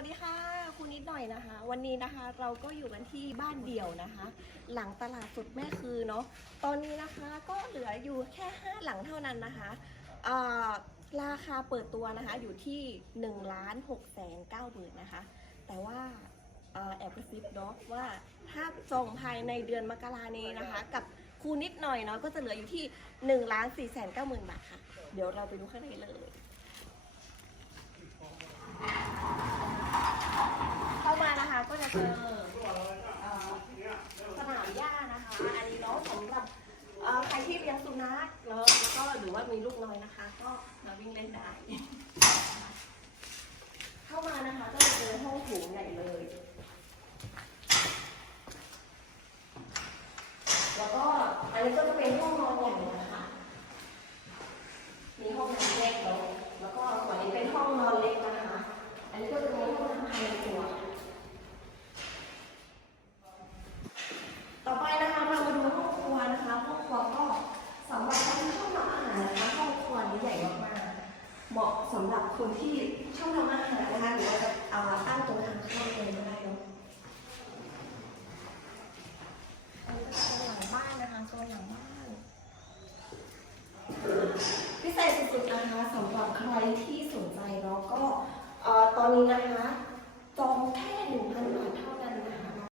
วัสดีค่ะคุณนิดหน่อยนะคะ วันนี้นะคะเราก็อยู่กันที่บ้านเดี่ยวนะคะ หลังตลาดสดแม่คือเนาะตอนนี้นะคะก็เหลืออยู่แค่ 5 หลังเท่านั้นนะคะราคาเปิดตัวนะคะอยู่ที่1ล้าน6แสน9หมื่นนะคะ แต่ว่าอแอบกระซิบเนาะว่าถ้าจองภายในเดือนมกรานี้นะคะ กับครูนิดหน่อยเนาะก็จะเหลืออยู่ที่1ล้าน4แสน9หมื่นบาทค่ะ เดี๋ยวเราไปดูข้างในเลย เข้ามานะคะก็จะ เจอสนามหญ้านะคะ อันนี้เนาะสำหรับใครที่เลี้ยงสุนัขเนาะแล้วก็หรือว่ามีลูกน้อยนะคะ ก็มาวิ่งเล่นได้ เข้ามานะคะก็จะเจอห้องโถงใหญ่เลย แล้วก็อันนี้ก็จะเป็นห้องนอนใหญ่นะคะ มีห้องน้ำเล็กเนาะแล้วก็ส่วนนี้เป็นห้องนอนเล็กนะคะ อันนี้ก็จะมีห้องน้ำภายในตัว ต่อไปนะคะเรามาดูห้องครัวนะคะ ห้องครัวก็สำหรับคนที่ชอบทำอาหารนะคะ ห้องครัวนี้ใหญ่มากๆ เหมาะสำหรับคนที่ชอบทำอาหารนะคะหรือว่าจะเอามาตั้งโต๊ะทานข้าวเองก็ได้เนาะอันนี้ก็จะเป็นหลังบ้านนะคะโซนหลังบ้านพิเศษสุดๆนะคะสำหรับใครที่สนใจเนาะก็เอ่อตอนนี้นะคะจองแค่1,000บ